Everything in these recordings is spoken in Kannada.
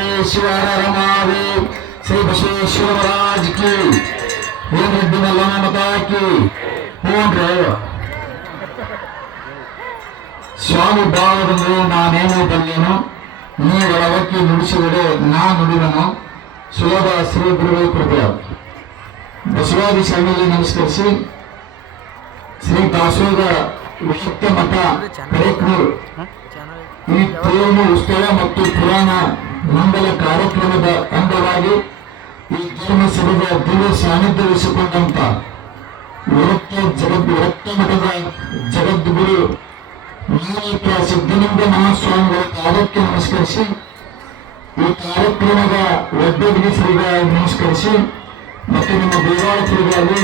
महादेश्वर महादेव श्री बसवेश्वर महाराज की ओम रेड्डी मल्लना माता की ओम ಸ್ವಾಮಿ ಭಾವದಲ್ಲಿ ನಾನೇನು ಬಲ್ಲೆನು ನೀವರ ಒಕ್ಕಿ ನುಡಿಸಿದರೆ ನಾ ನುಡಿದನು ಸುಲಭ ಶ್ರೀ ಗುರುಗಳ ಕೃಪೆಯ ಬಸವಾದಿ ಸ್ವಾಮಿಯಲ್ಲಿ ನಮಸ್ಕರಿಸಿ ಶ್ರೀ ದಾಸೋಗ ವಿಶಕ್ತ ಮಠ ಕರೇಕೂರು ಈ ತೇರು ಉತ್ಸವ ಮತ್ತು ಪುರಾಣ ಮಂಗಲ ಕಾರ್ಯಕ್ರಮದ ಅಂಗವಾಗಿ ಈ ಧರ್ಮಸಭೆಯ ದಿವ್ಯ ಸಾನ್ನಿಧ್ಯ ವಹಿಸಿಕೊಂಡಂತ ವಿರಕ್ತ ಮಠದ ಜಗದ್ಗುರು ನಾಯಕ ಸಿದ್ಧಲಿಂಗ ಮಹಾಸ್ವಾಮಿಗಳ ಪಾದಕ್ಕೆ ನಮಸ್ಕರಿಸಿ ಈ ಕಾರ್ಯಕ್ರಮದ ಒಡ್ಡೋದಿಗೆ ಶ್ರೀಗಳನ್ನು ನಮಸ್ಕರಿಸಿ ಮತ್ತು ನಮ್ಮ ದೇವಾಲ ಶ್ರೀಗಳಲ್ಲಿ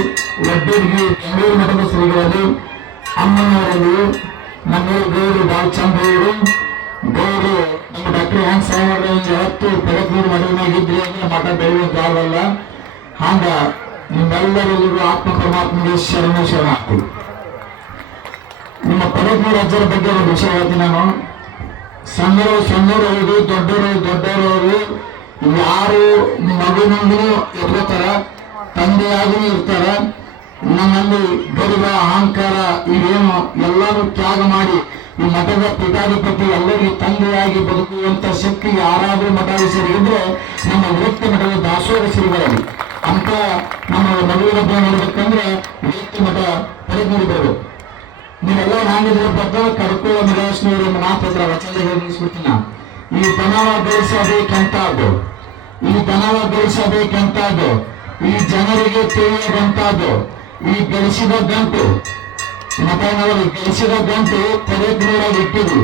ಒಡ್ಡೋದಿಗೆ ಬೆಂಗಳೂರು ಮಠದ ಶ್ರೀಗಳಲ್ಲಿ ಅಮ್ಮನವರಲ್ಲಿ ನಮ್ಮ ಗೌರು ಬಾಲಚಂದ್ರವರು ಗೌರು ನಮ್ಮ ಡಾಕ್ಟರ್ ಹ್ಯಾಂಗ್ ಸಾಹೇಬರ ಯಾವತ್ತು ಬೆಳಕೂರು ಮಠನಾಗಿದ್ರಿ ಅಂದ್ರೆ ಮಠ ಬೆಳೆಯುವಂತಾಗಲ್ಲ ಹಾಗ ನಿಮ್ಮೆಲ್ಲರಿಗೂ ಆತ್ಮ ಪರಮಾತ್ಮಗೆ ಶರಣ ಶರಣಾರ್ಥಿ. ನಿಮ್ಮ ಪರಮೂರು ಅಜ್ಜರ ಬಗ್ಗೆ ಒಂದು ವಿಷಯ ಹೇಳ್ತೀನಿ ನಾನು. ಸಣ್ಣವರು ಹೌದು ದೊಡ್ಡವರು ಯಾರು ಮಗುವಿನೂ ಎತ್ಕೋತಾರ, ತಂದೆಯಾಗೂ ಇರ್ತಾರ. ನಮ್ಮಲ್ಲಿ ಗರ್ವ ಅಹಂಕಾರ ಇವೇನು ಎಲ್ಲರೂ ತ್ಯಾಗ ಮಾಡಿ ಈ ಮಠದ ಪೀಠಾಧಿಪತಿ ಎಲ್ಲರಿಗೂ ತಂದೆಯಾಗಿ ಬದುಕುವಂತ ಶಕ್ತಿ ಯಾರಾದರೂ ಮಠಾಧೀಶರಿಗಿದ್ರೆ ನಮ್ಮ ವಿರಕ್ತ ಮಠದ ದಾಸೋಹ ಶ್ರೀಗಳಲ್ಲಿ ಅಂತ ನಮ್ಮ ಮಗುವಿನ ಹಬ್ಬ ನೋಡ್ಬೇಕಂದ್ರೆ ವಿರಕ್ತ ಮಠ ಪಡೆದು ಬರಬೇಕು. ನೀವೆಲ್ಲ ನಾನಿದ್ರಪ್ಪ ಕಡ್ಕೊಳ್ಳೋ ನಿರಾಶನವರು ಮಾತ್ರ ವಚನ ನಿಲ್ಲಿಸ್ಬಿಡ್ತೀನಿ. ಈ ದನವ ಬೆಳೆಸಬೇಕಂತದ್ದು, ಈ ಜನರಿಗೆ ತಿಳಿಯದಂತದ್ದು, ಈ ಬೆಳೆಸಿದ ಗಂಟು ಮತನವರು ಗಳಿಸಿದ ಗಂಟು ತಲೆಗೂರಾಗಿ ಇಟ್ಟಿರು,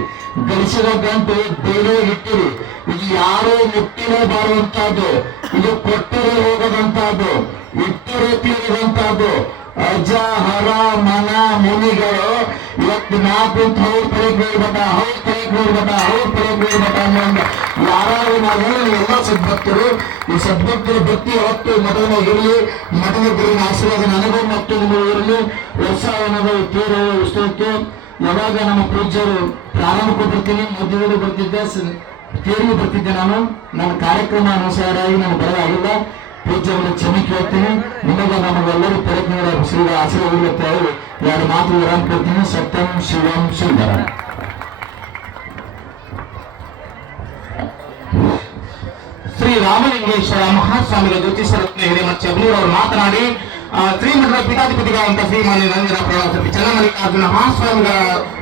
ಗಳಿಸಿದ ಗಂಟು ಬೇರೆ ಇಟ್ಟಿರು. ಇದು ಯಾರೋ ಮುಟ್ಟಿರಬಾರುವಂತಹದ್ದು, ಇದು ಕೊಟ್ಟರೆ ಹೋಗದಂತಹದ್ದು, ಇಟ್ಟರೆ ತೀರದಂತಹದ್ದು. ಅಜ ಹರ ಮನ ಮುನಿಗಳು ಇವತ್ತು ನಾಲ್ಕು ಅವ್ರ ಪಡೆಗೆ ಹೋಗ್ಬೇಕ, ಅವ್ರ ಪಡೆಗೆ ಹೋಗ್ಬೇಕ ಅನ್ನೋ ಯಾರು ನಾವು ಎಲ್ಲ ಸದ್ಭಕ್ತರು. ಈ ಸದ್ಭಕ್ತರ ಭಕ್ತಿ ಹೊತ್ತು ಮಠದ ಇರಲಿ, ಮಠದ ಗುರುವಿನ ಆಶೀರ್ವಾದ ನನಗೂ ಮತ್ತು ನಿಮಗೂ ಇರಲಿ. ವರ್ಷ ಅನ್ನೋದು ತೇರು ಉತ್ಸವಕ್ಕೆ ಯಾವಾಗ ನಮ್ಮ ಪೂಜ್ಯರು ಪ್ರಾರಂಭಕ್ಕೂ ಬರ್ತೀನಿ, ಮಧ್ಯದಲ್ಲಿ ಬರ್ತಿದ್ದೆ, ತೇರಿಗೆ ಬರ್ತಿದ್ದೆ. ನನ್ನ ಕಾರ್ಯಕ್ರಮ ಅನುಸಾರಾಗಿ ನಾನು ಬರೋದಾಗಿಲ್ಲ. ಪೂಜ್ಯವನ್ನು ಕ್ಷಮೆ ಕೇಳ್ತೀನಿ. ನಿಮಗೆ ನಮಗೆಲ್ಲರೂ ಪ್ರಯತ್ನಗಳ ಶ್ರೀ ಆಶೀರ್ವಾದ ಎರಡು ಮಾತು ವಿರಾಮ ಕೊಡ್ತೀನಿ. ಸತ್ಯಂ ಶಿವಂ ಸುಂದರ. ಶ್ರೀ ರಾಮಲಿಂಗೇಶ್ವರ ಮಹಾಸ್ವಾಮಿಗಳ ಜ್ಯೋತಿಷ ರತ್ನ ಹಿರೇಮಠ ಅಬ್ನೂರ್ ಅವರು ಮಾತನಾಡಿ ಶ್ರೀಮಠದ ಪೀಠಾಧಿಪತಿಗಳಂತ ಶ್ರೀಮಾನ್ಯ ರಂಜನ ಪ್ರವಾಸ ಚನ್ನಮಲ್ಲಿಕಾರ್ಜುನ ಮಹಾಸ್ವಾಮಿಗಳ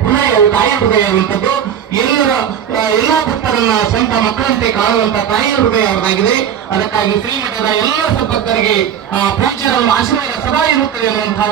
ಹೃದಯವು ತಾಯಿಯ ಹೃದಯ ಇರುವಂತದ್ದು. ಎಲ್ಲ ಭಕ್ತರನ್ನ ಸ್ವಂತ ಮಕ್ಕಳಂತೆ ಕಾಣುವಂತ ತಾಯಿಯ ಹೃದಯ ಅವರಾಗಿದೆ. ಅದಕ್ಕಾಗಿ ಶ್ರೀಮಠದ ಎಲ್ಲ ಭಕ್ತರಿಗೆ ಪೂಜ್ಯರ ಆಶೀರ್ವಾದ ಸದಾ ಇರುತ್ತದೆ ಅನ್ನುವಂತಹ